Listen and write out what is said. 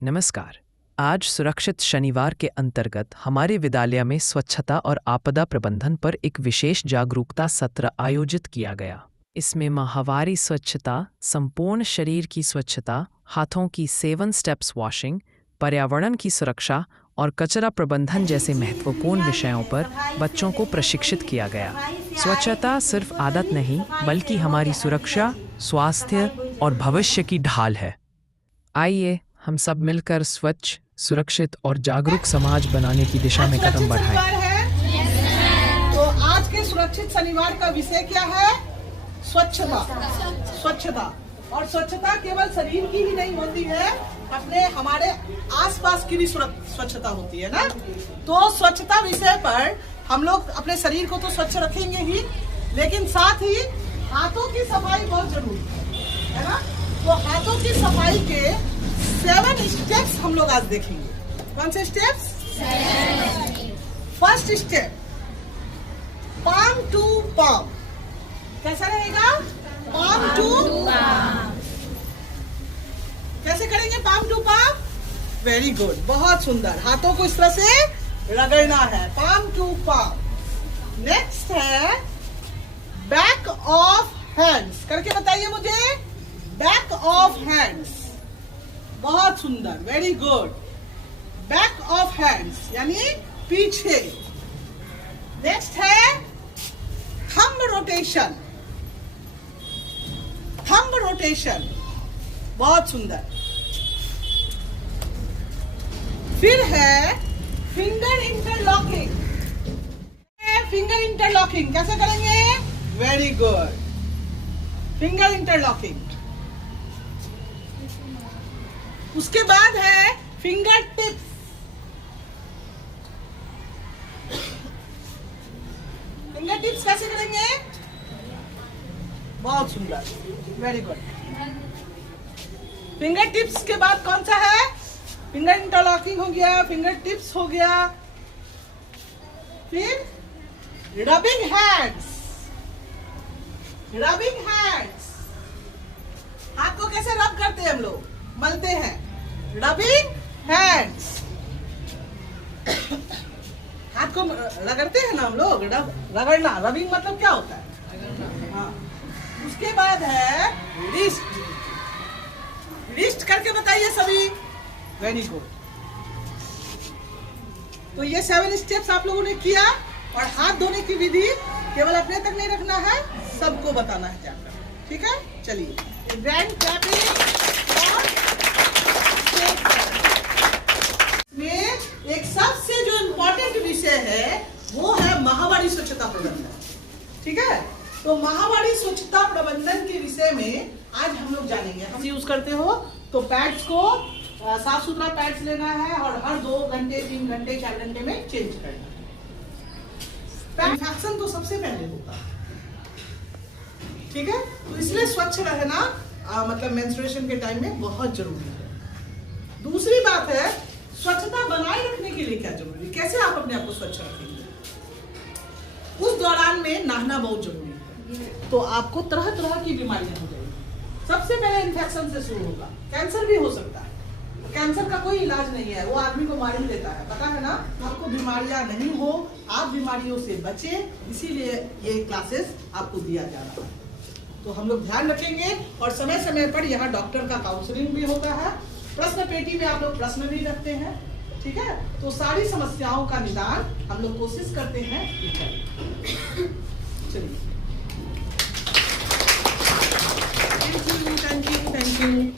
नमस्कार। आज सुरक्षित शनिवार के अंतर्गत हमारे विद्यालय में स्वच्छता और आपदा प्रबंधन पर एक विशेष जागरूकता सत्र आयोजित किया गया। इसमें माहवारी स्वच्छता, संपूर्ण शरीर की स्वच्छता, हाथों की 7 स्टेप्स वॉशिंग, पर्यावरण की सुरक्षा और कचरा प्रबंधन जैसे महत्वपूर्ण विषयों पर बच्चों को प्रशिक्षित किया गया। स्वच्छता सिर्फ आदत नहीं, बल्कि हमारी सुरक्षा, स्वास्थ्य और भविष्य की ढाल है। आइए हम सब मिलकर स्वच्छ, सुरक्षित और जागरूक समाज बनाने की दिशा में कदम बढ़ाएं। तो आज के सुरक्षित शनिवार का विषय क्या है? स्वच्छता। स्वच्छता और स्वच्छता केवल शरीर की ही नहीं होती है, अपने हमारे आसपास की भी स्वच्छता होती है ना। तो स्वच्छता विषय पर हम लोग अपने शरीर को तो स्वच्छ रखेंगे ही, लेकिन साथ ही हाथों की सफाई बहुत जरूरी है ना। तो हाथों की सफाई के 7 स्टेप्स हम लोग आज देखेंगे। कौन से steps? First step, palm to palm. कैसा रहेगा? Palm to palm. कैसे करेंगे palm to palm? Very good, बहुत सुंदर। हाथों को इस तरह से रगड़ना है, पाम टू पाम। नेक्स्ट है बैक ऑफ हैंड्स। करके बताइए मुझे, बैक ऑफ हैंड्स। बहुत सुंदर, very good. Back of hands यानी पीछे। नेक्स्ट है थंब रोटेशन। थंब रोटेशन, बहुत सुंदर। फिर है फिंगर इंटरलॉकिंग। फिंगर इंटरलॉकिंग कैसे करेंगे? Very good, finger interlocking. उसके बाद है फिंगर टिप्स। फिंगर टिप्स कैसे करेंगे? बहुत सुंदर, वेरी गुड। फिंगर टिप्स के बाद कौन सा है? फिंगर इंटरलॉकिंग हो गया, फिंगर टिप्स हो गया। फिर रबिंग हैंड्स। रबिंग हैंड्स, हाथ को कैसे रब करते हैं हम लोग? मलते हैं। रबिंग हैंड्स, हाथ को रगड़ते हैं ना हम लोग। रगड़ना, रबिंग मतलब क्या होता है? हाँ। उसके बाद है रिस्ट। रिस्ट करके बताइए सभी। Very good. तो ये 7 स्टेप्स आप लोगों ने किया, और हाथ धोने की विधि केवल अपने तक नहीं रखना है, सबको बताना है जाकर। ठीक है, चलिए ग्रैंड क्लैपिंग। में एक सबसे जो इम्पोर्टेंट विषय है वो है माहवारी स्वच्छता प्रबंधन। ठीक है, तो माहवारी स्वच्छता प्रबंधन के विषय में आज हम लोग जानेंगे। हम यूज करते हो तो पैड्स को साफ सुथरा पैड्स लेना है, और हर 2 घंटे 3 घंटे 4 घंटे में चेंज करना है। इन्फेक्शन तो सबसे पहले होता है, ठीक है। तो इसलिए स्वच्छ रहना मतलब मेंस्ट्रुएशन के टाइम में बहुत जरूरी है। दूसरी बात है, स्वच्छता बनाए रखने के लिए क्या जरूरी है, कैसे आप अपने आप को स्वच्छ रखेंगे। उस दौरान में नहाना बहुत जरूरी है। तो आपको तरह तरह की बीमारियां हो जाएगी। सबसे पहले इन्फेक्शन से शुरू होगा। कैंसर भी हो सकता है। कैंसर का कोई इलाज नहीं है, वो आदमी को मार ही देता है, पता है ना। आपको बीमारियां नहीं हो, आप बीमारियों से बचे, इसीलिए ये क्लासेस आपको दिया जा रहा है। तो हम लोग ध्यान रखेंगे, और समय समय पर यहाँ डॉक्टर का काउंसलिंग भी होता है। प्रश्न पेटी में आप लोग प्रश्न भी रखते हैं, ठीक है। तो सारी समस्याओं का निदान हम लोग कोशिश करते हैं। चलिए, thank you, thank you, thank you.